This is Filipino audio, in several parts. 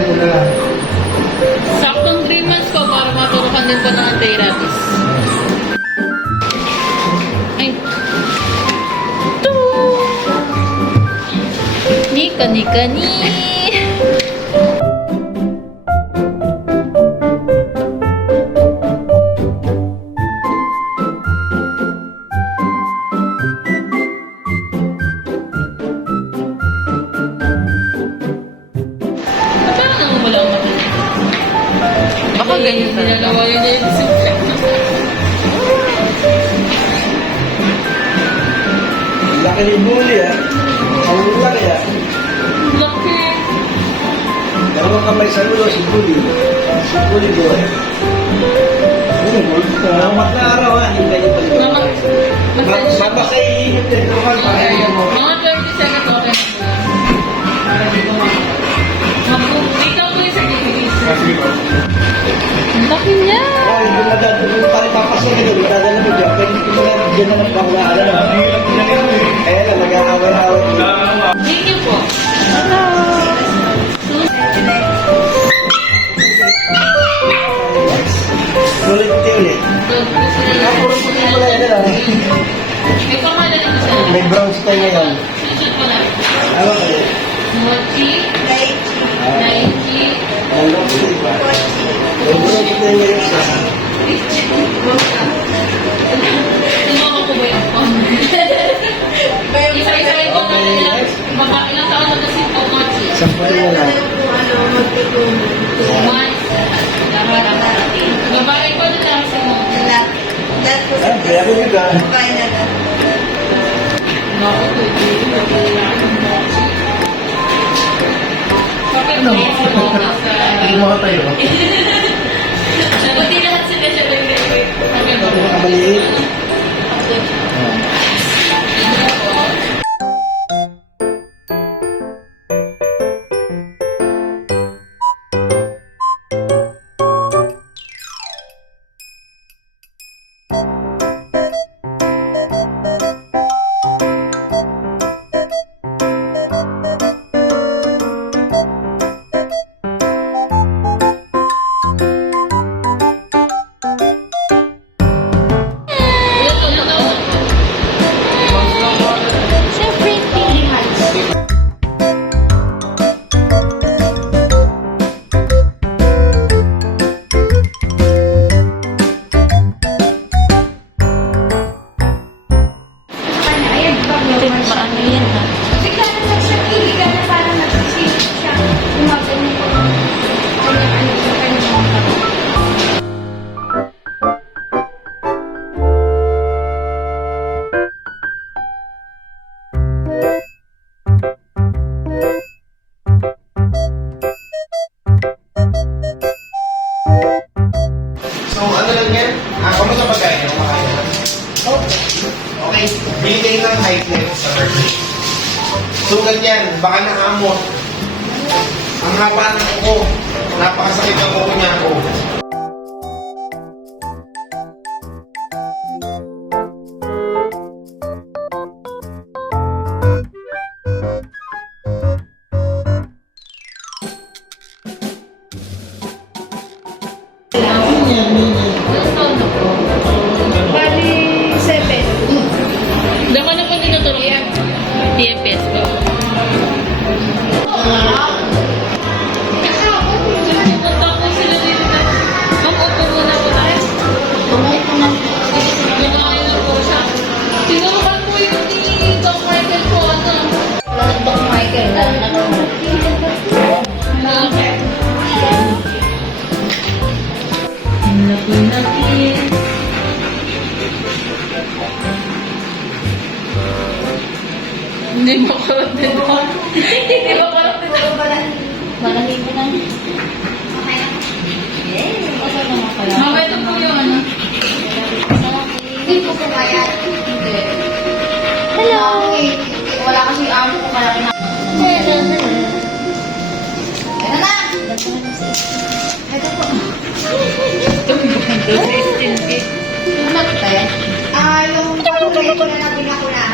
Ito na lang. Saktong 3 months ko para maturukan din ko ng anti-rabies. Ay. Ito. Nika. Parang wala akong matuloy. Baka ganyan talaga. Dinalawa yun na yung disinfectant. Laki ni Bully ah. Ang laki ah. Laki. Dalawang kamay sa ulo si Bully. Si Bully boy. Salamat na araw ah. Hindi kayo pala. Sama sa iinit din. Mga 30 seconds okay. Ikaw po yung certificate. Ang laki niya. Ay, yung madadalo pa rin papasok nito. Madadalo mo dyan. Pwede ko mga dyan naman panglaan. Eh, nag-aaway-aaway. Thank you po. Hello. Ulit. Puro puti pala yan ah. May pamala dito sa May brown style ngayon. susunod ko na. Ano kayo? Mochi, Nike, Ano puti ba? May brown style ngayon sa... Tinoko ko ba yung phone? Isa-isahin ko na nila. Baka ilang taon na kasi ito mochi. Isang puti na lang. 2 months. Babae ko na lang si mo. Ah, kaya ko juga. Naku, bakit Ano? may sumama sa... Gumawa tayo. Buti lahat sila siya wait. Okay ba? Maliit. So, ano lang yan? Kamusta pagkain? Kumakain na? Okay. Bili kayo ng height net sa birthday. Sugat yan. Baka nakamot. Ang haba ng kuko. Napakasakit ng kuko niya ako. Bali, 7. Diyan ko na po tinuturuan. TFS po. Punta po sila dito na. Ma'am, upo muna po tayo. Nakain na po siya. Tinurukan po yung ni Doc Michael po. Ano? Doc Michael na. Laki-laki. Hindi mo karot din doon. Hindi mo karot din doon. Malahin mo lang. Okay na. Mama, ito po yung ano. Hindi po po kaya. Hello. Wala kasi amo ko kaya kina. Hello. Ano na? Ito po. Ano ba yan? Yung patuloy ko na natin ako na.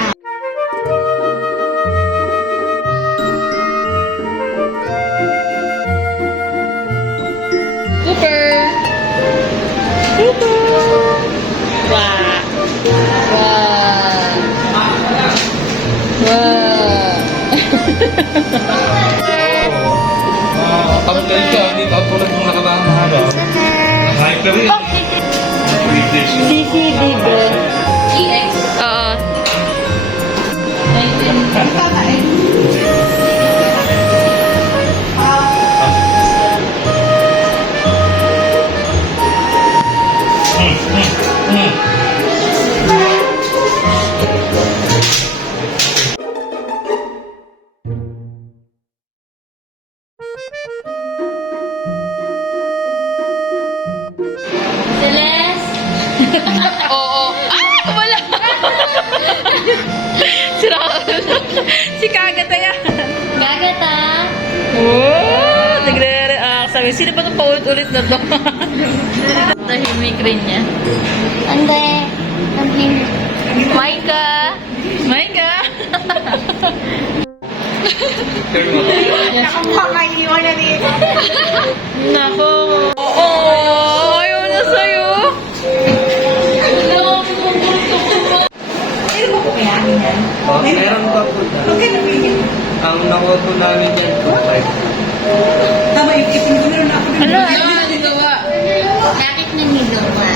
Galing ka, hindi ka tulad ng nakataang mahaba. Hyper yun. CCD girl. EX? Oo. 19. Ang kakain. Celeste? Oo. Ah! Wala! Sira ka. Si Kagata yan. Kagata? Oh! Nagre-react. Sabi, sino ba itong paulit-ulit na to? Tahimik rin niya. Ande. Maika! Maika! Nakapakainiwan na dito. Nako! Oo! Ayaw na sa'yo! Sino ba kumayanin yan? Meron pa po na. Magkano bigyan? Ang nakuha po namin yan, 2.5. Tama, ipitin ko na ako. Ano? Ano? Dito ba? Bakit nanigawa?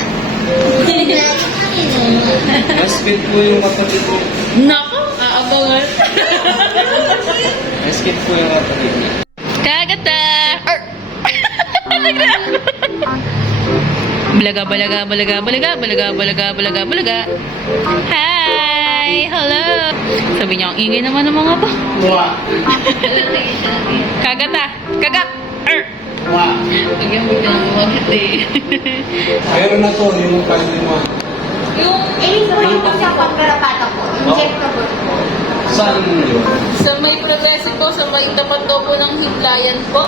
Bakit nanigawa? Mas fit po yung kapatid ko. Nako! Aabangan! Mas fit po yung kapatid niya. Kagata! Balaga, balaga, balaga, balaga, balaga, balaga, balaga, balaga. Hi! Hello! Sabi niya, ang ingay naman ng mga ba? Wow. Kagata! Kagat! Wow. Bigyan mo ka ng mga Mayroon na to, yung pwede mo. Yung Iniwan ko siya pagkarapata ko. Injectable po. Saan yun? sa may progressive po, sa may tapat daw po ng himlayan po.